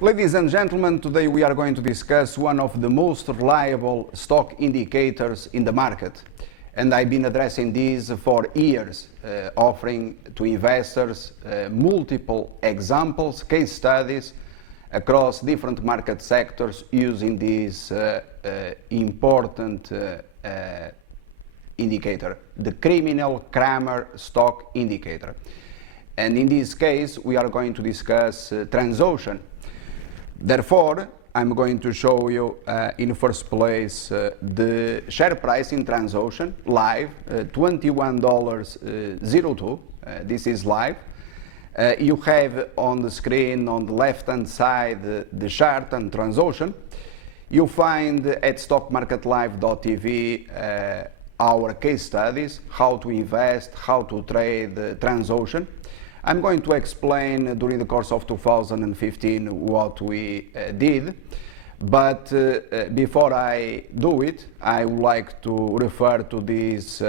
Ladies and gentlemen, today we are going to discuss one of the most reliable stock indicators in the market. And I've been addressing these for years, offering to investors multiple examples, case studies across different market sectors using this important indicator, the criminal Cramer stock indicator. And in this case, we are going to discuss Transocean. Therefore, I'm going to show you in first place the share price in Transocean live, $21.02. This is live. You have on the screen on the left hand side the chart on Transocean. You find at stockmarketlive.tv our case studies, how to invest, how to trade Transocean. I'm going to explain during the course of 2015 what we did, but before I do it, I would like to refer to this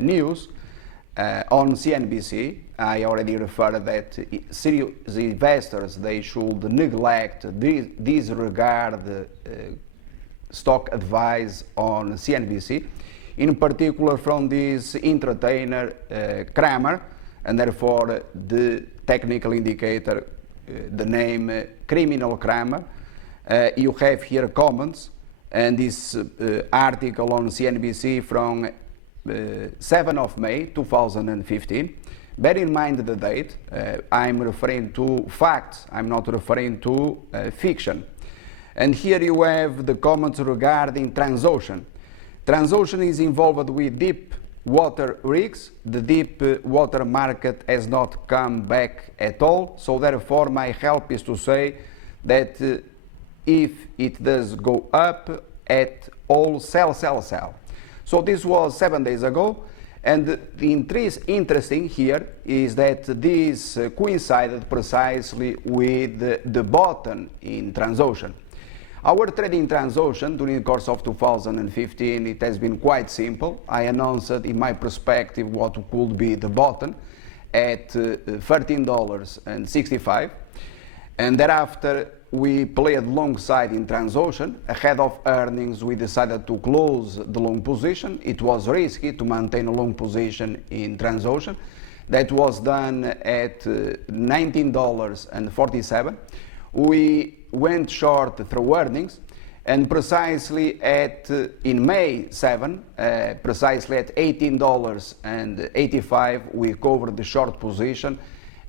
news on CNBC. I already referred that serious investors, they should neglect, disregard stock advice on CNBC, in particular from this entertainer Cramer, and therefore the technical indicator, the name criminal Cramer. You have here comments, and this article on CNBC from 7 of May 2015. Bear in mind the date. I'm referring to facts, I'm not referring to fiction. And here you have the comments regarding Transocean. Transocean is involved with deep water rigs. The deep water market has not come back at all, so therefore my help is to say that if it does go up at all, sell. So this was 7 days ago, and the interesting here is that this coincided precisely with the bottom in Transocean. Our trading Transocean during the course of 2015, it has been quite simple. I announced in my perspective what could be the bottom at $13.65, and thereafter we played long side in Transocean. Ahead of earnings, we decided to close the long position. It was risky to maintain a long position in Transocean. That was done at $19.47. We went short through earnings, and precisely in May 7, precisely at $18.85, we covered the short position.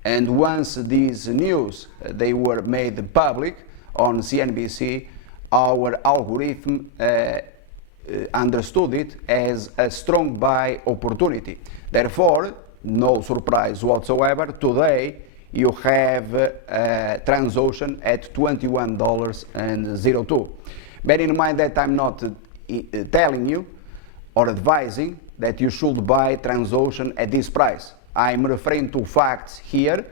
And once these news they were made public on CNBC, our algorithm understood it as a strong buy opportunity. Therefore, no surprise whatsoever, today you have Transocean at $21.02. Bear in mind that I'm not telling you or advising that you should buy Transocean at this price. I'm referring to facts here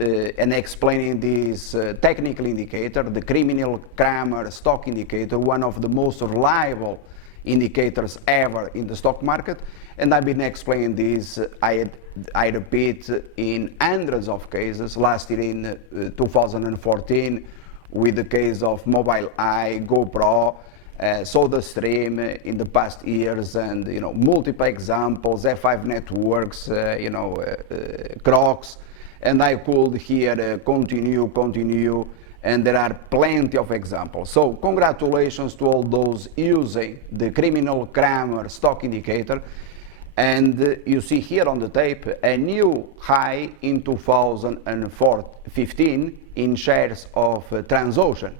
and explaining this technical indicator, the criminal Cramer stock indicator, one of the most reliable indicators ever in the stock market. And I've been explaining this, I repeat, in hundreds of cases. Last year in 2014, with the case of Mobileye, GoPro, SodaStream in the past years, and multiple examples, F5 networks, Crocs, and I could here continue, and there are plenty of examples. So congratulations to all those using the criminal Cramer stock indicator. And you see here on the tape a new high in 2015 in shares of Transocean.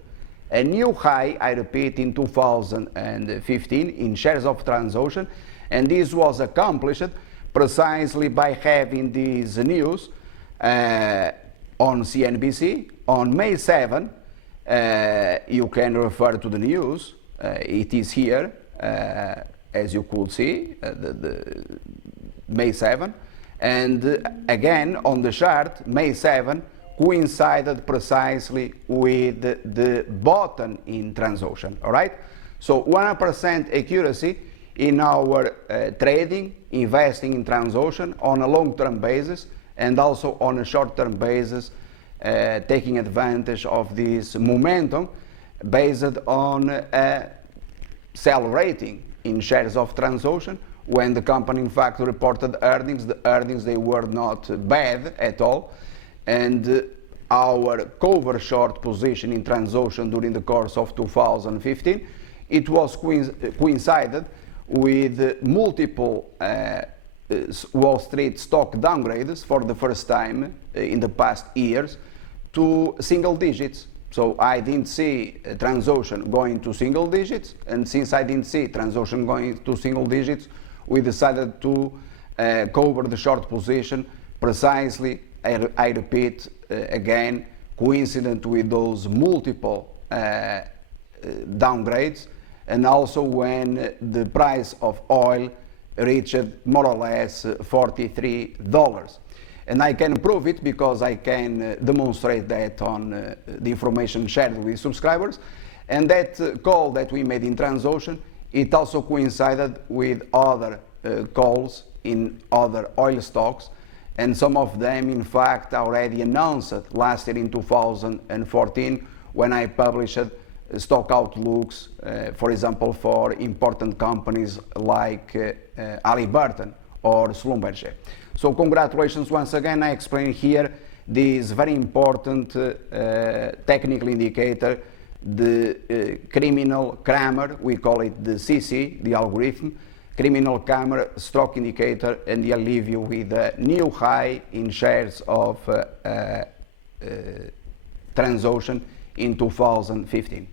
A new high, I repeat, in 2015 in shares of Transocean, and this was accomplished precisely by having these news on CNBC on May 7. You can refer to the news, it is here, as you could see, the May 7, and again on the chart, May 7 coincided precisely with the bottom in Transocean, all right? So 100% accuracy in our trading, investing in Transocean on a long-term basis and also on a short-term basis, taking advantage of this momentum based on sell rating in shares of Transocean. When the company in fact reported earnings, the earnings they were not bad at all, and our cover short position in Transocean during the course of 2015, it was coincided with multiple Wall Street stock downgrades for the first time in the past years to single digits. So I didn't see Transocean going to single digits, and since I didn't see Transocean going to single digits, we decided to cover the short position precisely, I repeat again, coincident with those multiple downgrades, and also when the price of oil reached more or less $43. And I can prove it because I can demonstrate that on the information shared with subscribers. And that call that we made in Transocean, it also coincided with other calls in other oil stocks, and some of them in fact already announced last year in 2014 when I published stock outlooks, for example, for important companies like Halliburton or Schlumberger. So congratulations once again. I explain here this very important technical indicator, the criminal Cramer, we call it the CC, the algorithm, criminal Cramer stock indicator, and I'll leave you with a new high in shares of Transocean in 2015.